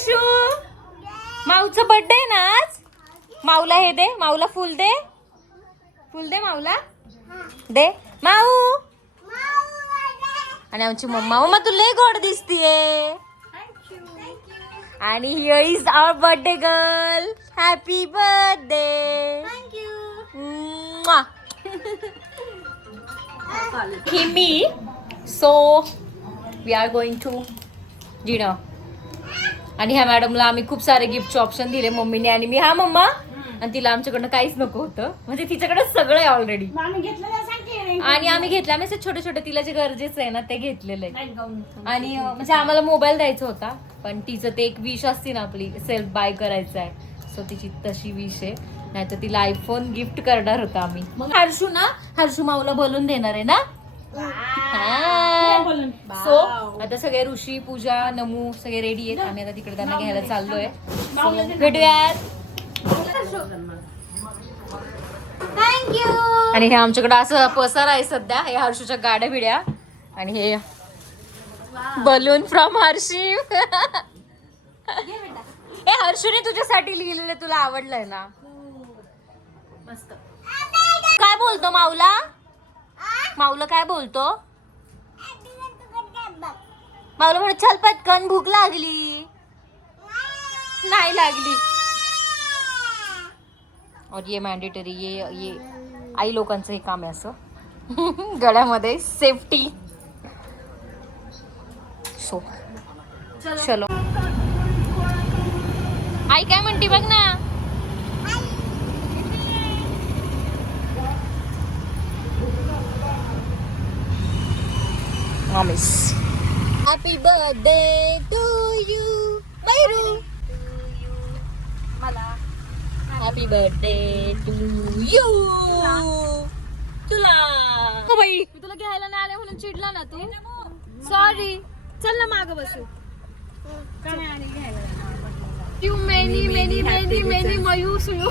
Harshu, माऊचा birthday आहे ना आज. माऊला हे दे, माऊला फुल दे, फुल दे माऊला दे माऊ. आणि आमची मम्मा, मम्मा तू लय गोड दिसतीये. आणि here is our birthday girl. Happy birthday. Kimi. So we are going to dinner. आणि ह्या मॅडमला आम्ही खूप सारे गिफ्टचे ऑप्शन दिले मम्मीने आणि मी. हा मम्मा. आणि तिला आमच्याकडनं काहीच नको होतं, म्हणजे तिच्याकडे सगळं आहे ऑलरेडी. आणि आम्ही घेतलं, आम्ही असे छोटे छोटे तिला जे गरजेचं आहे ना ते घेतलेलं आहे. आणि म्हणजे आम्हाला मोबाईल द्यायचा होता, पण तिचं ते एक विश असते ना आपली, सेल्फ बाय करायचं आहे. सो तिची तशी विश आहे, नाही तर तिला आयफोन गिफ्ट करणार होता आम्ही. मग हर्षू ना, हर्षू माऊला बोलून देणार आहे ना. सो आता सगळे ऋषी, पूजा, नमू सगळे रेडी आहेत. आम्ही आता तिकडे त्यांना घ्यायला चाललोय. भेटूयात. थँक्यू. आणि हे आमच्याकडे असं पसार आहे सध्या. हे हर्षूच्या गाड्या बिड्या आणि हे बलून फ्रॉम हर्षी. हे हर्षूने तुझ्यासाठी लिहिलेलं, तुला आवडलंय ना. मस्त. काय बोलतो माऊला? माऊला काय बोलतो? माऊला म्हणत चल पटकन, भूक लागली. नाही लागली. और ये मॅन्डेटरी, ये आई लोकांचं हे काम आहे असं. गळ्यामध्ये सेफ्टी. सो चलो. आई काय म्हणते बघ ना. मॉमिस. हॅपी बर्थडे टू यू मैरू. मला हॅपी बर्थडे टू यू. तुला हो बाई, मी तुला घ्यायला नाही आले म्हणून चिडला ना तू. सॉरी. चल ना मागं बसू. You many many many many मयू सुयू.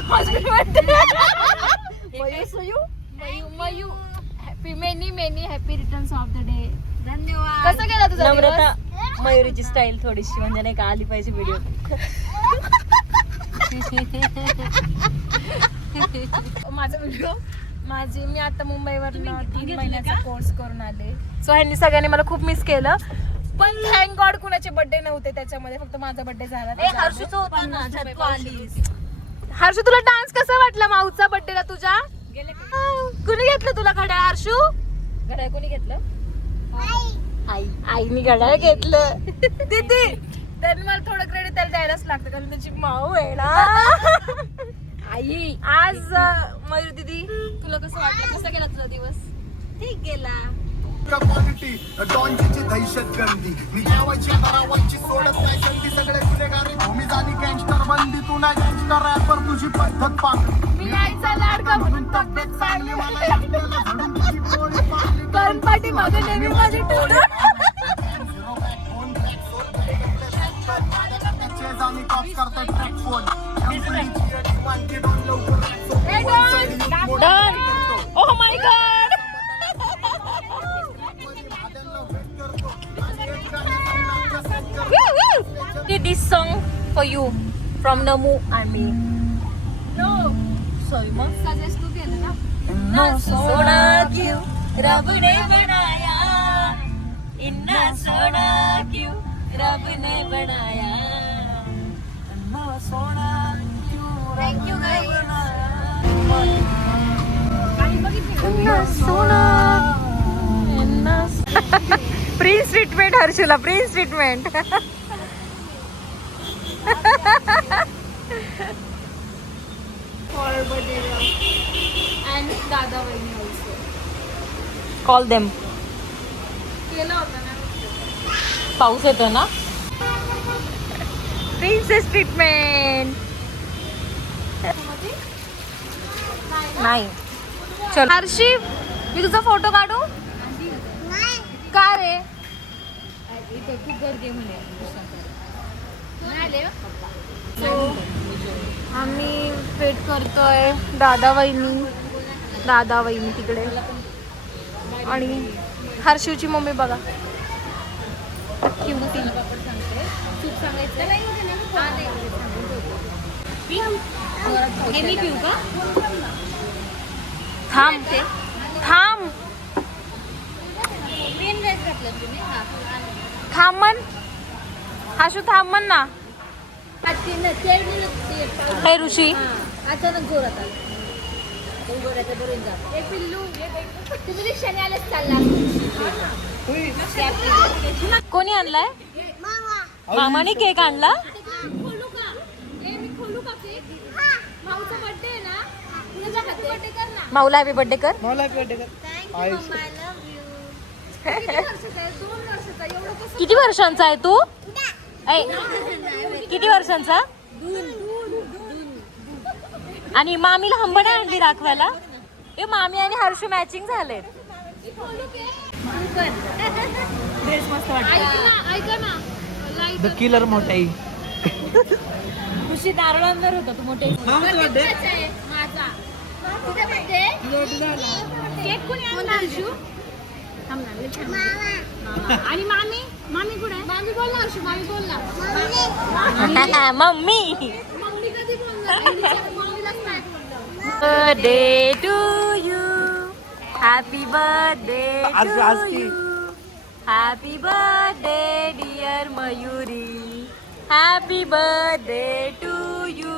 मयू सुयू मयू मयू. Happy many many happy returns of the day. धन्यवाद. कसं गेला तुझा दिवस? मयुरीची स्टाईल थोडीशी म्हणजे नाही का आली पाहिजे व्हिडिओ. माझा व्हिडिओ मी आता मुंबईवरनं 3 महिन्याचा कोर्स करून आले. सो ह्यांनी सगळ्यांनी मला खूप मिस केलं, पण थँक गॉड कुणाचे बर्थडे नव्हते त्याच्यामध्ये, फक्त माझा बर्थडे झाला. हर्षू तुला डान्स कसा वाटला माऊचा बर्थडेला तुझ्या? कुणी घेतलं तुला घड्याळ? हर्षू घड्याळ कोणी घेतलं? आईनी घड्याळ घेतलं. दीदी तर मला थोडं क्रेडिट त्याला द्यायलाच लागतं, कारण त्याची माऊ आहे ना. आई आज मयूर दीदी तुला कसं वाटलं? कसा गेला तुझा दिवस? ठीक गेला. क्वालिटी डॉनची दहशत गर्दी मी गावाची गावाची सोडत नाही संधी. सगळे गुन्हेगारी भूमी झाली गँगस्टर बंदी. तू ना गँगस्टर रॅपर तुझी पद्धत पाक. मी आईचा लाडका म्हणून तब्येत चांगली मला धडून तुझी पोळी पाळली. कारण पाठी मागे नेहमी माझी टोळी. आम्ही कॉप करतोय track phone. Done. Oh my God. This song for you from Namu and me. No. Sorry mom. Suggest तू केलं ना. ना सोना क्यों रब ने बनाया, इन्ना सोना क्यों रब ने बनाया, इन्ना सोना क्यों. Thank you guys. इन्ना सोना. प्रिन्स ट्रीटमेंट हर्षूला, prince treatment. For birthday and दादा वहिनी also. Call them. केला होता ना. पाऊस येतो ना. Princess treatment. नाही. चल हर्षी, मी तुझा फोटो काढू? का रे? इथे खूप गर्दी म्हणे. आम्ही वेट करतोय दादा वहिनी तिकडे. आणि हर्षूची मम्मी बघा. हे मी पिऊ का? थांब थांब थांब म्हण हाशू थांब म्हण ना. हे ऋषी अचानक जोरात आलं. गोऱ्याच्या बरोबर जा. ए पिल्लू तुम्ही रिक्षाने आलेच चालला. कोणी आणलाय? मामाने केक आणला. खोलू का? ए मी खोलू का केक? माऊचा बर्थडे आहे ना. तुझा बर्थडे कर ना. माऊला हॅपी बर्थडे कर. किती वर्षाचा आहे? 2 वर्षाचा. एवढं कसं? किती वर्षांचा आहे तू? ऐ, किती वर्षांचा? आणि मामीला हंबडे आणली राखवायला. ए मामी आणि हर्षू मॅचिंग झाले. खोलू केक? ड्रेस मस्त ऐका ना. The killer मोठाई. ऋषी नारळ अंदर होता तू मोठे. बर्थडे आहे माझा. तुझा बर्थडे? केक कोणी आणला हर्षू? थांब ना, लई छान. मामा. आणि मामी? मामी कुठे आहे? मामी बोल ना हर्षू, मामी बोल ना. मम्मी. मम्मी कधी बोलणार? मामीलाच नाही बोलणार. Birthday to you. Happy birthday to you. Happy birthday dear Mayuri. Happy birthday to you.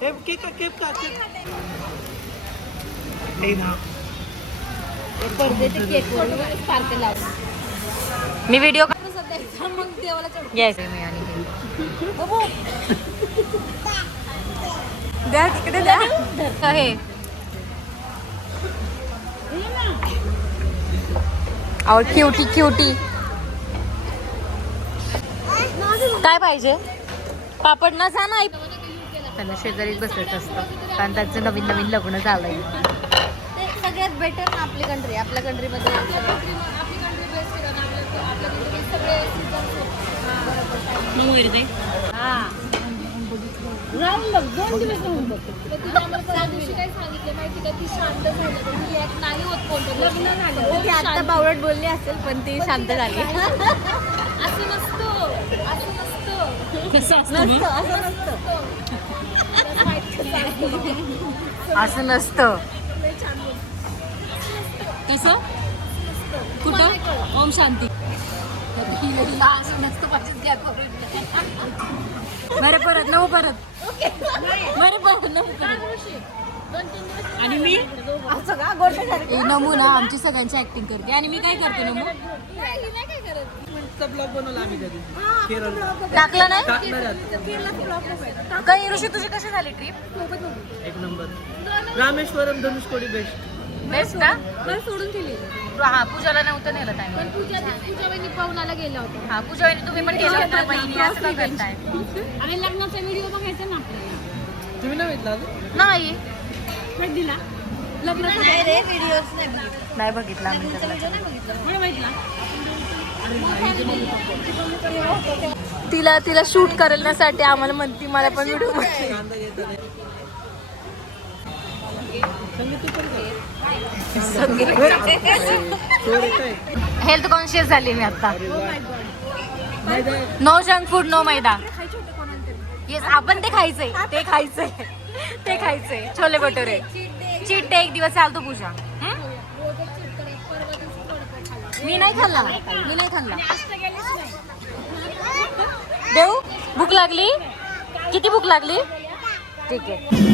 Cake का नाही ना. बर्थडे केक वर स्पार्कल लाव. मी व्हिडिओ मग देवाला चढ. येस मी आणि द्या तिकडे द्या. हे और क्यूटी क्यूटी. काय पाहिजे? पापड ना जा ना. त्यांना शेजारीच बसायचं असतं कारण त्यांचं नवीन नवीन लग्न झालंय. ते सगळ्यात बेटर ना आपली कंट्री. आपल्या कंट्रीमध्ये आपली कंट्री बेस्ट आहे ना. आपल्या कंट्रीमध्ये सगळे राहून बघ. 2 दिवस राहून बघ. तिने आम्हाला त्या दिवशी काय सांगितलं माहिती का? ती शांत झाली. ती यात नाही होत कोणतं लग्न झालं. ती आता बावळट बोलली असेल पण ती शांत झाली. असं नसतं. असं नसतं. असं नसतं. कसं? कुठं? ओम शांती. बरं परत नऊ परत. बरं परत नऊ परत. आणि मी नमू ना आमची सगळ्यांची ऍक्टिंग करते आणि मी काय करते नमू? ब्लॉग बनवला आम्ही कधी. केरळ टाकलं नाही टाकणार आहे. काही ऋषी तुझी कशी झाली ट्रिप? एक नंबर. रामेश्वरम धनुष्कोडी बेस्ट. बेस्ट का? मला सोडून दिली. हा पूजाला नव्हतं नेलं टाइम. पण पूजा वहिनी पाहुणाला गेल्या होत्या. हा पूजा वहिनी तुम्ही पण गेला होता बहिणी असं का करताय? आणि लग्नाचा व्हिडिओ बघायचा ना आपल्याला. तुम्ही नाही बघितला अजून? नाही भेट दिला. लग्नाचा नाही बघितला आम्ही त्याचा. मला बघितला. तिला शूट करण्यासाठी आम्हाला म्हणती मला पण व्हिडिओ कांदा घेता नाही. संगीत तू पण कर. हेल्थ कॉन्शियस झाली मी आता. मैदा नो जंक फूड नो मैदा. येस आपण ते खायचंय. ते खायचंय. ते खायचंय. छोले भटुरे. चीट डे एक दिवस चालतो पूजा. मी नाही खाल्ला. मी नाही खाल्ला. देऊ भूक लागली? किती भूक लागली? ठीक आहे.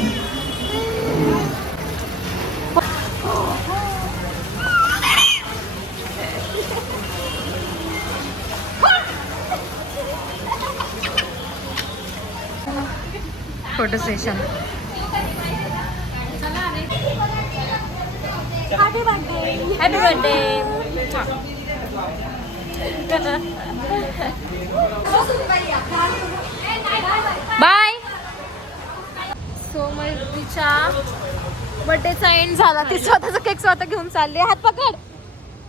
Photo session. Happy birthday. Bye. So तिच्या बर्थडेचा एंड झाला. ती स्वतःचा केक स्वतः घेऊन चालली. हात पकड.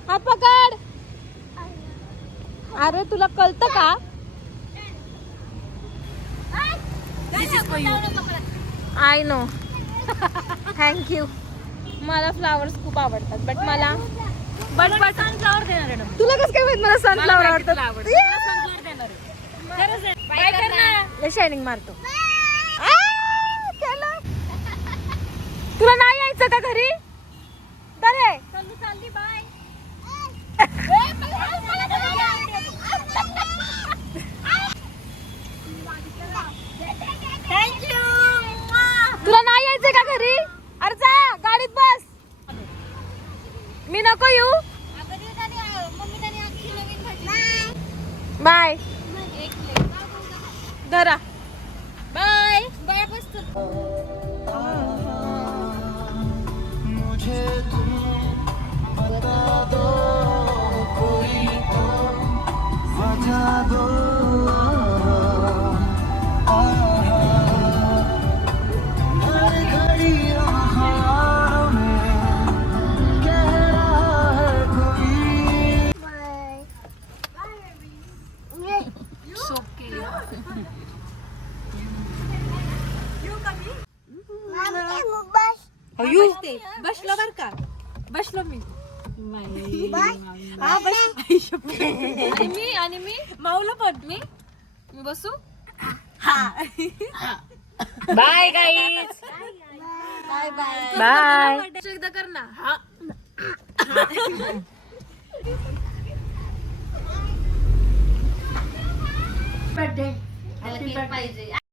हात पकड. अरे तुला कळतं का? I know. थँक्यू. मला फ्लावर्स खूप आवडतात बट सनफ्लावर देणार आहे. तुला कसं काय माहित मला सनफ्लावर आवडतात? काय करणार? लय शायनिंग मारतो. तुला नाही यायचं का घरी? चालेल. चालली बाय. थँक्यू. तुला नाही यायचंय का घरी? अरे जा गाडीत बस. मी नको येऊ. बाय. धरा. बाय. मुझे तुम बता दो कोई तो वजह दो हर घड़ी ख्यालों में कह रहा है कोई. बसलो बर का? बसलो मी. आणि मी माऊला पण मी बसू. Bye guys. Bye bye. एकदा कर ना. पाहिजे.